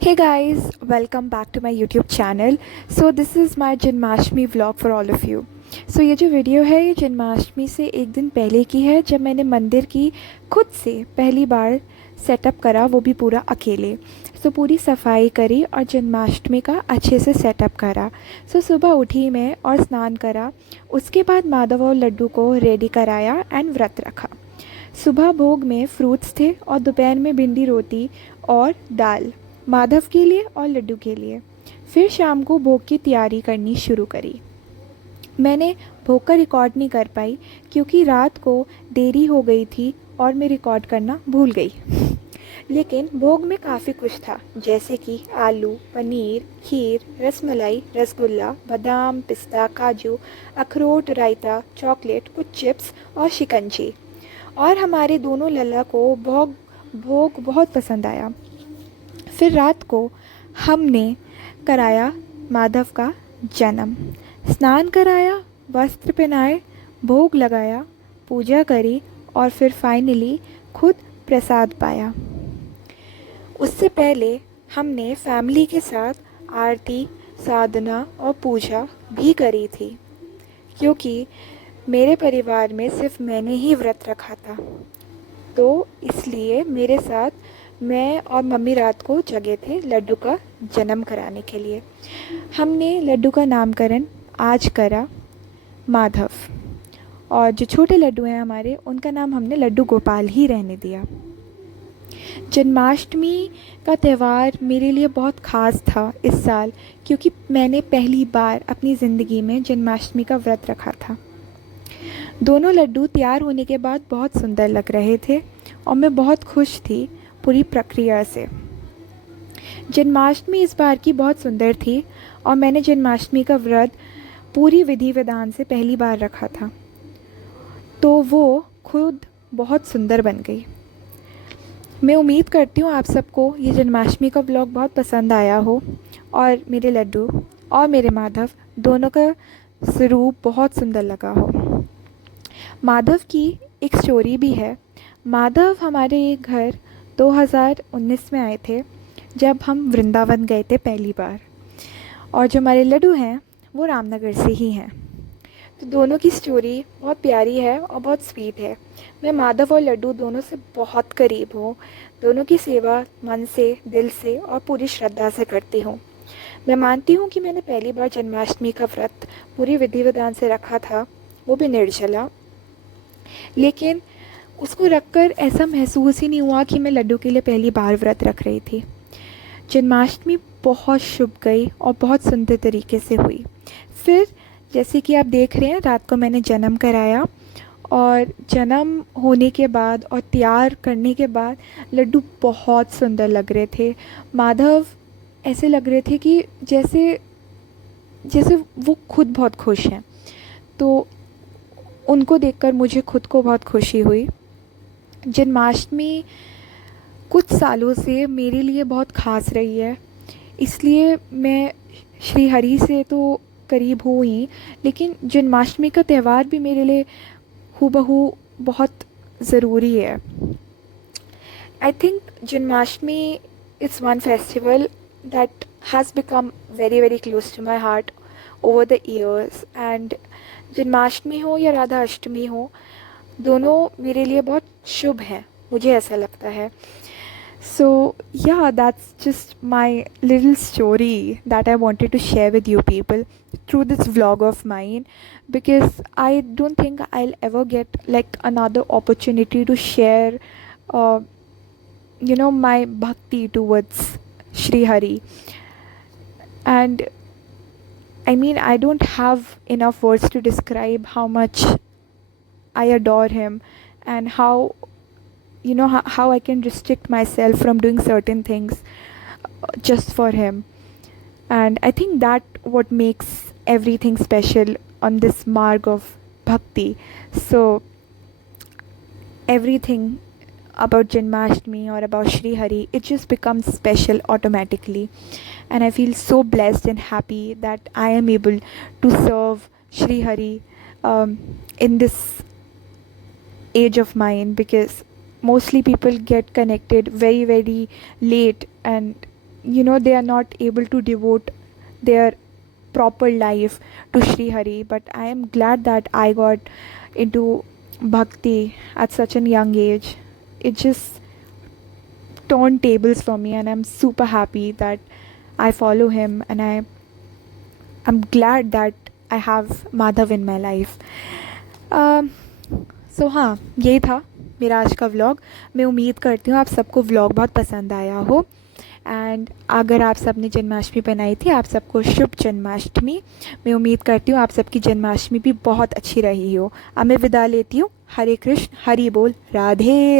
Hey guys, welcome back to my YouTube channel. So this is my Janmashtami vlog for all of you. So ये जो video है ये जन्माष्टमी से एक दिन पहले की है, जब मैंने मंदिर की खुद से पहली बार सेटअप करा, वो भी पूरा अकेले. सो पूरी सफाई करी और जन्माष्टमी का अच्छे से सेटअप करा. सो सुबह उठी मैं और स्नान करा. उसके बाद माधव और लड्डू को रेडी कराया एंड व्रत रखा. सुबह भोग में फ्रूट्स थे और दोपहर में भिंडी रोटी और दाल, माधव के लिए और लड्डू के लिए. फिर शाम को भोग की तैयारी करनी शुरू करी. मैंने भोग का रिकॉर्ड नहीं कर पाई क्योंकि रात को देरी हो गई थी और मैं रिकॉर्ड करना भूल गई. लेकिन भोग में काफ़ी कुछ था, जैसे कि आलू, पनीर, खीर, रसमलाई, रसगुल्ला, बादाम, पिस्ता, काजू, अखरोट, रायता, चॉकलेट, कुछ चिप्स और शिकंजी. और हमारे दोनों लल्ला को भोग बहुत पसंद आया. फिर रात को हमने कराया माधव का जन्म. स्नान कराया, वस्त्र पहनाए, भोग लगाया, पूजा करी और फिर फाइनली खुद प्रसाद पाया. उससे पहले हमने फैमिली के साथ आरती, साधना और पूजा भी करी थी, क्योंकि मेरे परिवार में सिर्फ मैंने ही व्रत रखा था, तो इसलिए मेरे साथ मैं और मम्मी रात को जगे थे लड्डू का जन्म कराने के लिए. हमने लड्डू का नामकरण आज करा माधव, और जो छोटे लड्डू हैं हमारे, उनका नाम हमने लड्डू गोपाल ही रहने दिया. जन्माष्टमी का त्यौहार मेरे लिए बहुत ख़ास था इस साल, क्योंकि मैंने पहली बार अपनी ज़िंदगी में जन्माष्टमी का व्रत रखा था. दोनों लड्डू तैयार होने के बाद बहुत सुंदर लग रहे थे और मैं बहुत खुश थी पूरी प्रक्रिया से. जन्माष्टमी इस बार की बहुत सुंदर थी और मैंने जन्माष्टमी का व्रत पूरी विधि विधान से पहली बार रखा था, तो वो खुद बहुत सुंदर बन गई. मैं उम्मीद करती हूँ आप सबको ये जन्माष्टमी का व्लॉग बहुत पसंद आया हो और मेरे लड्डू और मेरे माधव दोनों का स्वरूप बहुत सुंदर लगा हो. माधव की एक स्टोरी भी है. माधव हमारे घर 2019 में आए थे, जब हम वृंदावन गए थे पहली बार, और जो हमारे लड्डू हैं वो रामनगर से ही हैं. तो दोनों की स्टोरी बहुत प्यारी है और बहुत स्वीट है. मैं माधव और लड्डू दोनों से बहुत करीब हूँ. दोनों की सेवा मन से, दिल से और पूरी श्रद्धा से करती हूँ. मैं मानती हूँ कि मैंने पहली बार जन्माष्टमी का व्रत पूरी विधि विधान से रखा था, वो भी निर्जला. लेकिन उसको रखकर ऐसा महसूस ही नहीं हुआ कि मैं लड्डू के लिए पहली बार व्रत रख रही थी. जन्माष्टमी बहुत शुभ गई और बहुत सुंदर तरीके से हुई. फिर जैसे कि आप देख रहे हैं, रात को मैंने जन्म कराया, और जन्म होने के बाद और तैयार करने के बाद लड्डू बहुत सुंदर लग रहे थे. माधव ऐसे लग रहे थे कि जैसे जैसे वो खुद बहुत खुश हैं. तो उनको देखकर मुझे खुद को बहुत खुशी हुई. जन्माष्टमी कुछ सालों से मेरे लिए बहुत ख़ास रही है, इसलिए मैं श्री हरि से तो करीब हूँ ही, लेकिन जन्माष्टमी का त्यौहार भी मेरे लिए हूबहू बहुत ज़रूरी है. I think Janmashtami is one festival that has become very very close to my heart over the years. And Janmashtami हो या राधा अष्टमी हो, दोनों मेरे लिए बहुत शुभ हैं, मुझे ऐसा लगता है. So yeah, that's just my little story that I wanted to share with you people through this vlog of mine, because I don't think I'll ever get like another opportunity to share uh, my bhakti towards Shri Hari. And I mean, I don't have enough words to describe how much I adore him, and how how I can restrict myself from doing certain things just for him. And I think that what makes everything special on this marg of bhakti. So everything about Janmashtami or about Shri Hari, it just becomes special automatically. And I feel so blessed and happy that I am able to serve Shri Hari in this age of mine, because mostly people get connected very very late, and you know, they are not able to devote their proper life to Sri Hari, but I am glad that I got into bhakti at such a young age. It just turned tables for me, and I'm super happy that I follow him, and I'm glad that I have Madhav in my life. um, सो हाँ, यही था मेरा आज का vlog. मैं उम्मीद करती हूँ आप सबको व्लॉग बहुत पसंद आया हो. एंड अगर आप सब ने जन्माष्टमी बनाई थी, आप सबको शुभ जन्माष्टमी. मैं उम्मीद करती हूँ आप सबकी जन्माष्टमी भी बहुत अच्छी रही हो. अब मैं विदा लेती हूँ. हरे कृष्ण, हरि बोल, राधे.